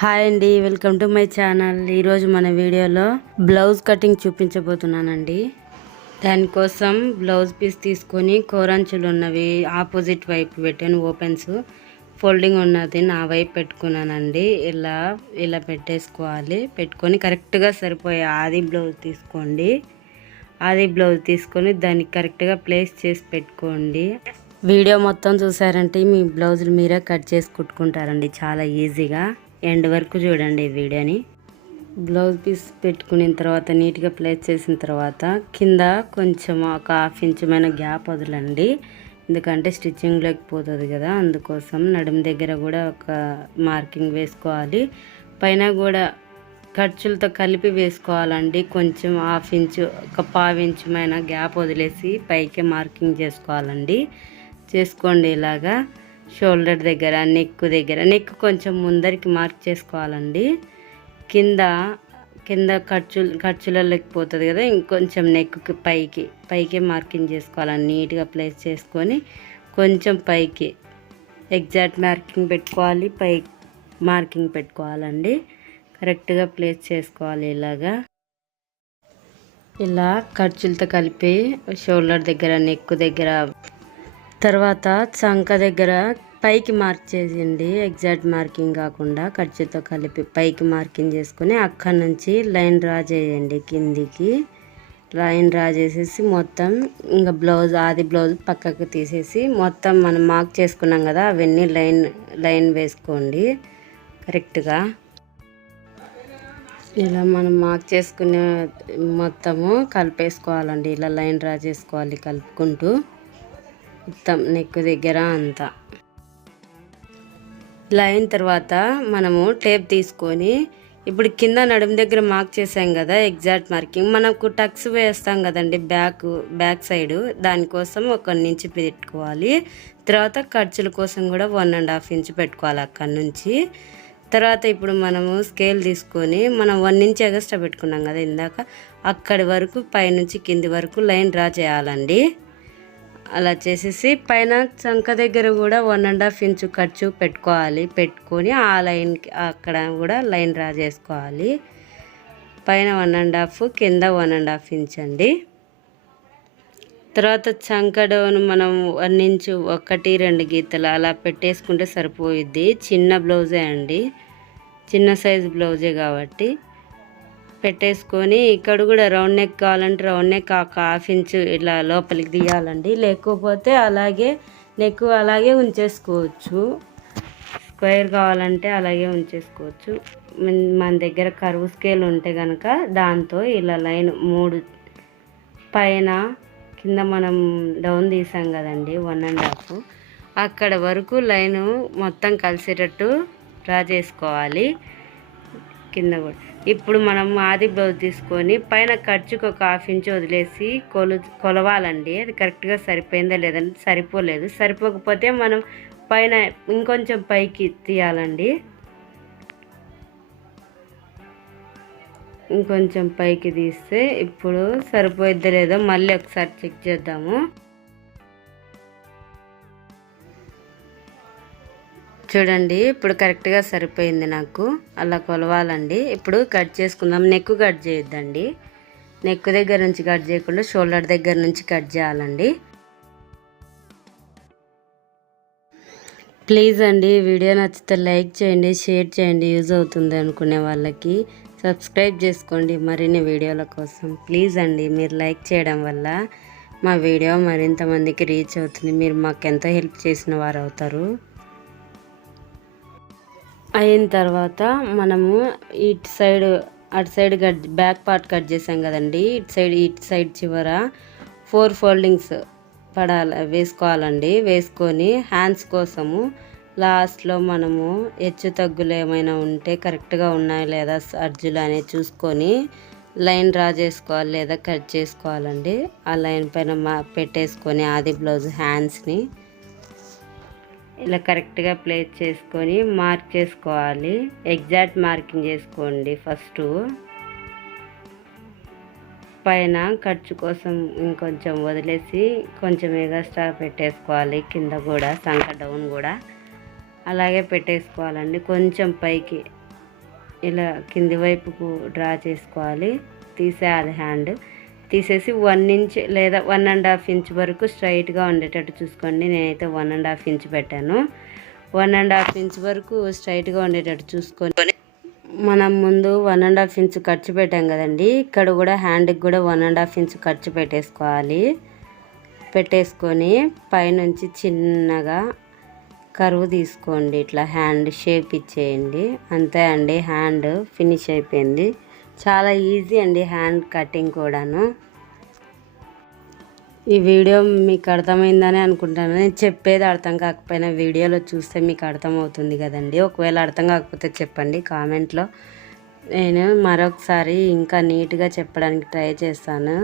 Hi అండి, welcome to my channel. ఈరోజు మన వీడియోలో బ్లౌజ్ కటింగ్ చూపించబోతున్నానండి. దానికోసం బ్లౌజ్ పీస్ తీసుకొని కోరంచులు ఉన్నవి ఆపోజిట్ వైపు పెట్టాను. ఓపెన్స్ ఫోల్డింగ్ ఉన్నది నా వైపు పెట్టుకున్నానండి. ఇలా పెట్టేసుకోవాలి. పెట్టుకొని కరెక్ట్గా సరిపోయే ఆది బ్లౌజ్ తీసుకోండి. ఆది బ్లౌజ్ తీసుకొని దాన్ని కరెక్ట్గా ప్లేస్ చేసి పెట్టుకోండి. వీడియో మొత్తం చూసారంటే మీ బ్లౌజులు మీరే కట్ చేసి కుట్టుకుంటారండి చాలా ఈజీగా. ఎండ్ వరకు చూడండి ఈ వీడియోని. బ్లౌజ్ పీస్ పెట్టుకున్న తర్వాత నీట్గా ప్లేస్ చేసిన తర్వాత కింద కొంచెం ఒక హాఫ్ ఇంచుమైన గ్యాప్ వదలండి. ఎందుకంటే స్టిచ్చింగ్ లేకపోతుంది కదా, అందుకోసం నడుము దగ్గర కూడా ఒక మార్కింగ్ వేసుకోవాలి. పైన కూడా ఖర్చులతో కలిపి వేసుకోవాలండి. కొంచెం హాఫ్ ఇంచు ఒక పావు ఇంచుమైన గ్యాప్ వదిలేసి పైకి మార్కింగ్ చేసుకోవాలండి. చేసుకోండి ఇలాగా. షోల్డర్ దగ్గర, నెక్ కొంచెం ముందరికి మార్క్ చేసుకోవాలండి. కింద ఖర్చులలోకి పోతుంది కదా, ఇంకొంచెం నెక్కి పైకి మార్కింగ్ చేసుకోవాలండి. నీట్గా ప్లేస్ చేసుకొని కొంచెం పైకి ఎగ్జాక్ట్ మార్కింగ్ పెట్టుకోవాలి. మార్కింగ్ పెట్టుకోవాలండి. కరెక్ట్గా ప్లేస్ చేసుకోవాలి. ఇలా ఖర్చులతో కలిపి షోల్డర్ దగ్గర, నెక్ దగ్గర, తర్వాత చంక దగ్గర పైకి మార్క్ చేసేయండి. ఎగ్జాక్ట్ మార్కింగ్ కాకుండా ఖర్చుతో కలిపి పైకి మార్కింగ్ చేసుకొని అక్కడి నుంచి లైన్ డ్రా చేయండి. కిందికి లైన్ డ్రా చేసేసి మొత్తం ఇంకా ఆది బ్లౌజ్ పక్కకు తీసేసి మొత్తం మనం మార్క్ చేసుకున్నాం కదా అవన్నీ లైన్ వేసుకోండి కరెక్ట్గా. ఇలా మనం మార్క్ చేసుకునే మొత్తము కలిపేసుకోవాలండి. ఇలా లైన్ డ్రా చేసుకోవాలి కలుపుకుంటూ మొత్తం నెక్ దగ్గర అంతా. ఇలా అయిన తర్వాత మనము టేప్ తీసుకొని ఇప్పుడు కింద నడుము దగ్గర మార్క్ చేసాం కదా ఎగ్జాక్ట్ మార్కింగ్, మనకు టక్స్ వేస్తాం కదండి బ్యాక్ సైడ్, దానికోసం 1 ఇంచు పెట్టుకోవాలి. తర్వాత ఖర్చుల కోసం కూడా 1.5 ఇంచు పెట్టుకోవాలి అక్కడి నుంచి. తర్వాత ఇప్పుడు మనము స్కేల్ తీసుకొని మనం 1 ఇంచ్ ఎగస్ట్రా పెట్టుకున్నాం కదా ఇందాక, అక్కడి వరకు పైనుంచి కింది వరకు లైన్ డ్రా చేయాలండి. అలా చేసేసి పైన చంక దగ్గర కూడా 1.5 ఇంచు ఖర్చు పెట్టుకొని ఆ లైన్కి అక్కడ కూడా లైన్ డ్రా చేసుకోవాలి. పైన 1.5, కింద 1.5 ఇంచ్ అండి. తర్వాత చంక డౌన్ మనం 1 ఇంచు 1-2 గీతలు అలా పెట్టేసుకుంటే సరిపోయిద్ది. చిన్న బ్లౌజే అండి, చిన్న సైజు బ్లౌజే కాబట్టి పెట్టేసుకొని ఇక్కడ కూడా రౌండ్ నెక్ కావాలంటే రౌండ్ నెక్ 1/2 ఇంచు ఇలా లోపలికి తీయాలండి. లేకపోతే నెక్ అలాగే ఉంచేసుకోవచ్చు. స్క్వేర్ కావాలంటే అలాగే ఉంచేసుకోవచ్చు. మన దగ్గర కర్వ్ స్కేల్ ఉంటే కనుక దాంతో ఇలా లైన్ 3 పైన కింద మనం డౌన్ తీసాం కదండి 1.5, అక్కడ వరకు లైను మొత్తం కలిసేటట్టు డ్రా చేసుకోవాలి కింద కూడా. ఇప్పుడు మనం ఆది బ్లౌజ్ తీసుకొని పైన ఖర్చుకు 1/2 ఇంచు వదిలేసి కొలవాలండి. అది కరెక్ట్గా సరిపోయిందా లేదంటే సరిపోలేదు. సరిపోకపోతే మనం పైన ఇంకొంచెం పైకి తీయాలండి. ఇంకొంచెం పైకి తీస్తే ఇప్పుడు సరిపోయిద్దా లేదో మళ్ళీ ఒకసారి చెక్ చేద్దాము. చూడండి ఇప్పుడు కరెక్ట్గా సరిపోయింది నాకు. అలా కొలవాలండి. ఇప్పుడు కట్ చేసుకుందాం. నెక్ కట్ చేయొద్దండి. నెక్ దగ్గర నుంచి కట్ చేయకుండా షోల్డర్ దగ్గర నుంచి కట్ చేయాలండి. ప్లీజ్ అండి వీడియో నచ్చితే లైక్ చేయండి, షేర్ చేయండి. యూజ్ అవుతుంది అనుకునే వాళ్ళకి సబ్స్క్రైబ్ చేసుకోండి మరిన్ని వీడియోల కోసం. ప్లీజ్ అండి, మీరు లైక్ చేయడం వల్ల మా వీడియో మరింత మందికి రీచ్ అవుతుంది. మీరు మాకు ఎంతో హెల్ప్ చేసిన వారు అవుతారు. అయిన తర్వాత మనము అటు సైడ్ బ్యాక్ పార్ట్ కట్ చేసాం కదండి, ఇటు సైడ్ చివర 4 ఫోల్డింగ్స్ వేసుకోవాలండి. వేసుకొని హ్యాండ్స్ కోసము లాస్ట్లో మనము హెచ్చు తగ్గులు ఏమైనా ఉంటే కరెక్ట్గా ఉన్నాయా లేదా అర్జులు అనేది చూసుకొని లైన్ డ్రా చేసుకోవాలి లేదా కట్ చేసుకోవాలండి. ఆ లైన్ పైన పెట్టేసుకొని ఆది బ్లౌజ్ హ్యాండ్స్ని ఇలా కరెక్ట్గా ప్లేస్ చేసుకొని మార్క్ చేసుకోవాలి. ఎగ్జాక్ట్ మార్కింగ్ చేసుకోండి. ఫస్ట్ పైన ఖర్చు కోసం ఇంకొంచెం వదిలేసి కొంచెం ఎగస్ట్రా పెట్టేసుకోవాలి. కింద కూడా సంక డౌన్ కూడా అలాగే పెట్టేసుకోవాలండి. కొంచెం పైకి ఇలా కింది వైపుకు డ్రా చేసుకోవాలి. తీసేయాలి హ్యాండ్. తీసేసి 1 ఇంచ్ లేదా 1.5 ఇంచ్ వరకు స్ట్రైట్గా ఉండేటట్టు చూసుకోండి. నేనైతే 1.5 ఇంచ్ పెట్టాను. 1.5 ఇంచ్ వరకు స్ట్రైట్గా ఉండేటట్టు చూసుకొని మనం ముందు 1.5 ఇంచ్ ఖర్చు పెట్టాం కదండి, ఇక్కడ కూడా హ్యాండ్కి కూడా 1.5 ఇంచ్ ఖర్చు పెట్టేసుకొని పైనుంచి చిన్నగా కరువు తీసుకోండి. ఇట్లా హ్యాండ్ షేప్ ఇచ్చేయండి. అంతే అండి, హ్యాండ్ ఫినిష్ అయిపోయింది. చాలా ఈజీ అండి హ్యాండ్ కటింగ్ కూడాను. ఈ వీడియో మీకు అర్థమైందని అనుకుంటాను. నేను చెప్పేది అర్థం కాకపోయినా వీడియోలో చూస్తే మీకు అర్థమవుతుంది కదండి. ఒకవేళ అర్థం కాకపోతే చెప్పండి కామెంట్లో. నేను మరొకసారి ఇంకా నీట్గా చెప్పడానికి ట్రై చేస్తాను.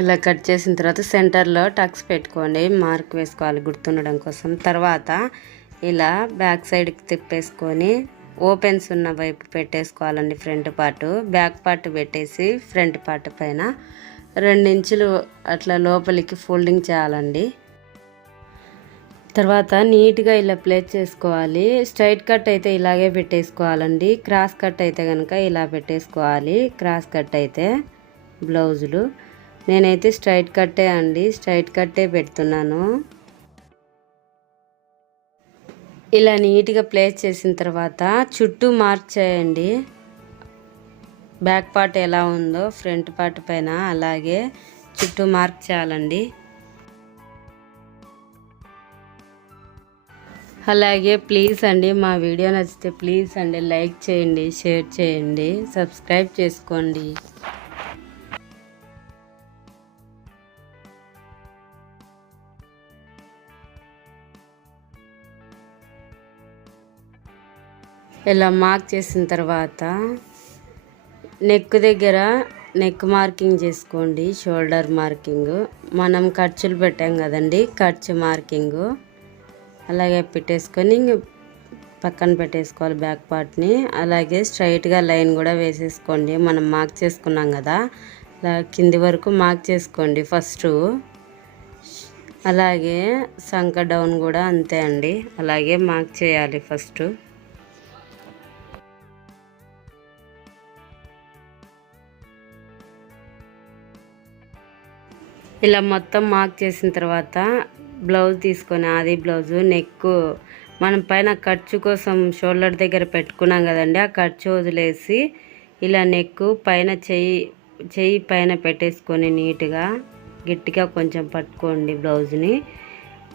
ఇలా కట్ చేసిన తర్వాత సెంటర్లో టక్స్ పెట్టుకోండి. మార్క్ వేసుకోవాలి గుర్తుండడం కోసం. తర్వాత ఇలా బ్యాక్ సైడ్కి తిప్పేసుకొని ఓపెన్స్ ఉన్న వైపు పెట్టేసుకోవాలండి. ఫ్రంట్ పార్ట్ బ్యాక్ పార్ట్ పెట్టేసి ఫ్రంట్ పార్ట్ పైన 2 ఇంచులు అట్లా లోపలికి ఫోల్డింగ్ చేయాలండి. తర్వాత నీట్గా ఇలా ప్లేస్ చేసుకోవాలి. స్ట్రైట్ కట్ అయితే ఇలాగే పెట్టేసుకోవాలండి. క్రాస్ కట్ అయితే కనుక ఇలా పెట్టేసుకోవాలి. క్రాస్ కట్ అయితే బ్లౌజులు, నేనైతే స్ట్రైట్ కట్టే అండి, స్ట్రైట్ కట్టే పెడుతున్నాను. ఇలా నీట్గా ప్లేస్ చేసిన తర్వాత చుట్టూ మార్క్ చేయండి. బ్యాక్ పార్ట్ ఎలా ఉందో ఫ్రంట్ పార్ట్ పైన అలాగే చుట్టూ మార్క్ చేయాలండి. అలాగే ప్లీజ్ అండి, మా వీడియో నచ్చితే ప్లీజ్ అండి లైక్ చేయండి, షేర్ చేయండి, సబ్స్క్రైబ్ చేసుకోండి. ఇలా మార్క్ చేసిన తర్వాత నెక్ దగ్గర నెక్ మార్కింగ్ చేసుకోండి. షోల్డర్ మార్కింగ్ మనం ఖర్చులు పెట్టాం కదండి, ఖర్చు మార్కింగ్ అలాగే పెట్టేసుకొని పక్కన పెట్టేసుకోవాలి బ్యాక్ పార్ట్ని. అలాగే స్ట్రైట్గా లైన్ కూడా వేసేసుకోండి. మనం మార్క్ చేసుకున్నాం కదా, అలా కింది వరకు మార్క్ చేసుకోండి ఫస్ట్. అలాగే సంక డౌన్ కూడా అంతే అండి, అలాగే మార్క్ చేయాలి ఫస్ట్. ఇలా మొత్తం మార్క్ చేసిన తర్వాత బ్లౌజ్ తీసుకొని ఆది బ్లౌజు నెక్ మనం పైన ఖర్చు కోసం షోల్డర్ దగ్గర పెట్టుకున్నాం కదండి, ఆ ఖర్చు వదిలేసి ఇలా నెక్ పైన చెయ్యి పైన పెట్టేసుకొని నీట్గా గట్టిగా కొంచెం పట్టుకోండి బ్లౌజ్ని.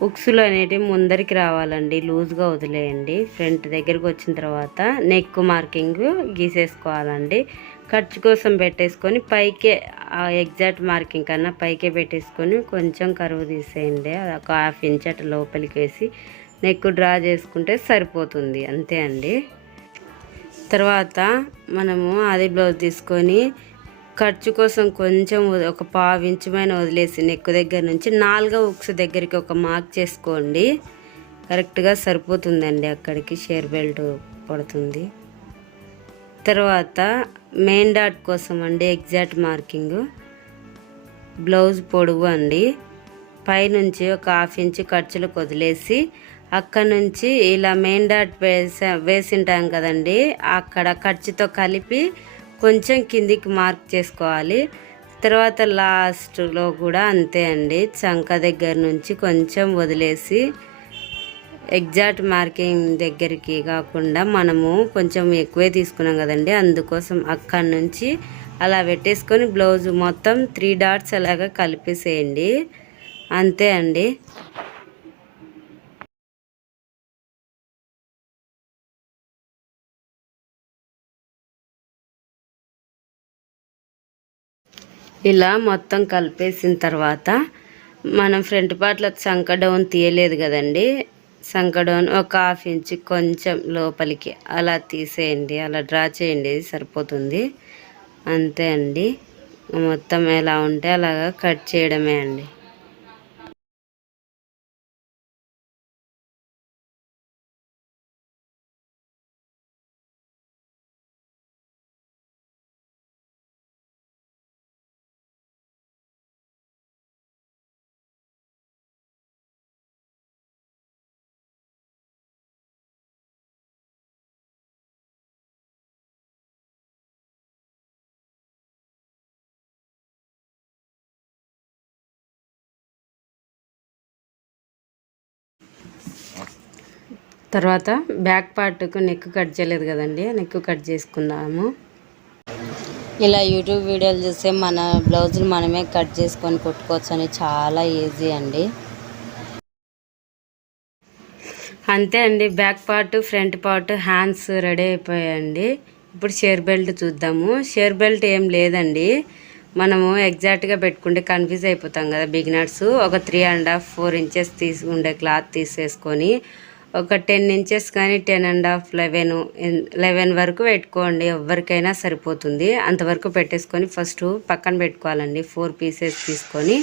ఉక్సులు అనేటివి ముందరికి రావాలండి, లూజ్గా వదిలేయండి. ఫ్రంట్ దగ్గరికి వచ్చిన తర్వాత నెక్ మార్కింగ్ గీసేసుకోవాలండి. ఖర్చు కోసం పెట్టేసుకొని పైకే ఎగ్జాక్ట్ మార్కింగ్ కన్నా పైకే పెట్టేసుకొని కొంచెం కరువు తీసేయండి. అది ఒక 1/2 ఇంచ్ అట్లా లోపలికి వేసి నెక్ డ్రా చేసుకుంటే సరిపోతుంది. అంతే అండి. తర్వాత మనము అది బ్లౌజ్ తీసుకొని ఖర్చు కోసం కొంచెం ఒక 1/2 ఇంచు పైన వదిలేసి నెక్ దగ్గర నుంచి 4వ ఉక్స్ దగ్గరికి ఒక మార్క్ చేసుకోండి. కరెక్ట్గా సరిపోతుందండి, అక్కడికి షేర్ బెల్ట్ పడుతుంది. తర్వాత మెయిన్ డాట్ కోసం అండి ఎగ్జాక్ట్ మార్కింగ్ బ్లౌజ్ పొడవు అండి. పైనుంచి ఒక 1/2 ఇంచు ఖర్చులకు వదిలేసి అక్కడ నుంచి ఇలా మెయిన్ డాట్ వేసింటాం కదండి, అక్కడ ఖర్చుతో కలిపి కొంచెం కిందికి మార్క్ చేసుకోవాలి. తర్వాత లాస్ట్లో కూడా అంతే అండి, చంక దగ్గర నుంచి కొంచెం వదిలేసి ఎగ్జాక్ట్ మార్కింగ్ దగ్గరికి కాకుండా మనము కొంచెం ఎక్కువే తీసుకున్నాం కదండి, అందుకోసం అక్కడి నుంచి అలా పెట్టేసుకొని బ్లౌజ్ మొత్తం 3 డాట్స్ అలాగా కలిపేసేయండి. అంతే అండి. ఇలా మొత్తం కలిపేసిన తర్వాత మనం ఫ్రంట్ పార్ట్లో సంక డౌన్ తీయలేదు కదండి, సంక డౌన్ ఒక 1/2 ఇంచ్ కొంచెం లోపలికి అలా తీసేయండి, అలా డ్రా చేయండి, సరిపోతుంది. అంతే అండి. మొత్తం ఎలా ఉంటే అలాగా కట్ చేయడమే అండి. తర్వాత బ్యాక్ పార్ట్కు నెక్ కట్ చేయలేదు కదండి, నెక్ కట్ చేసుకున్నాము. ఇలా యూట్యూబ్ వీడియోలు చూస్తే మన బ్లౌజులు మనమే కట్ చేసుకొని కుట్టుకోవచ్చు అని చాలా ఈజీ అండి. అంతే అండి, back part front part hands ready అయిపోయాయండి. ఇప్పుడు షేర్ బెల్ట్ చూద్దాము. షేర్ బెల్ట్ ఏం లేదండి, మనము ఎగ్జాక్ట్గా పెట్టుకుంటే కన్ఫ్యూజ్ అయిపోతాం కదా బిగినర్స్. ఒక 3.5 4 ఇంచెస్ ఉండే క్లాత్ తీసేసుకొని ఒక 10 ఇంచెస్ కానీ 10.5 11 వరకు పెట్టుకోండి, ఎవరికైనా సరిపోతుంది. అంతవరకు పెట్టేసుకొని ఫస్ట్ పక్కన పెట్టుకోవాలండి 4 పీసెస్ తీసుకొని.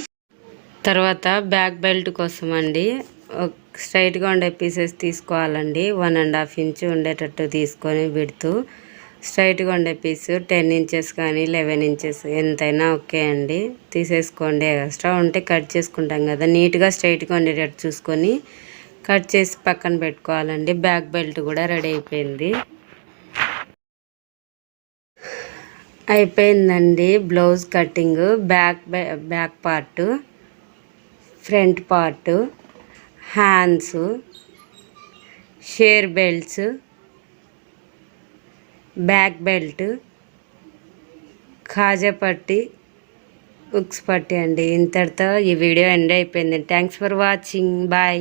తర్వాత బ్యాక్ బెల్ట్ కోసం అండి స్ట్రైట్గా ఉండే పీసెస్ తీసుకోవాలండి. 1.5 ఇంచ్ ఉండేటట్టు తీసుకొని విడుతూ స్ట్రైట్గా ఉండే పీస్ 10 ఇంచెస్ కానీ 11 ఇంచెస్ ఎంతైనా ఓకే అండి, తీసేసుకోండి. ఎక్స్ట్రా ఉంటే కట్ చేసుకుంటాం కదా, నీట్గా స్ట్రైట్గా ఉండేటట్టు చూసుకొని కట్ చేసి పక్కన పెట్టుకోవాలండి. బ్యాక్ బెల్ట్ కూడా రెడీ అయిపోయిందండి. Blouse cutting back part, front part, hands, share belts, back belt, Khaja పట్టి, ఉక్స్ పట్టి అండి. ఇంతటితో ఈ వీడియో ఎండ్ అయిపోయింది. Thanks for watching. బాయ్.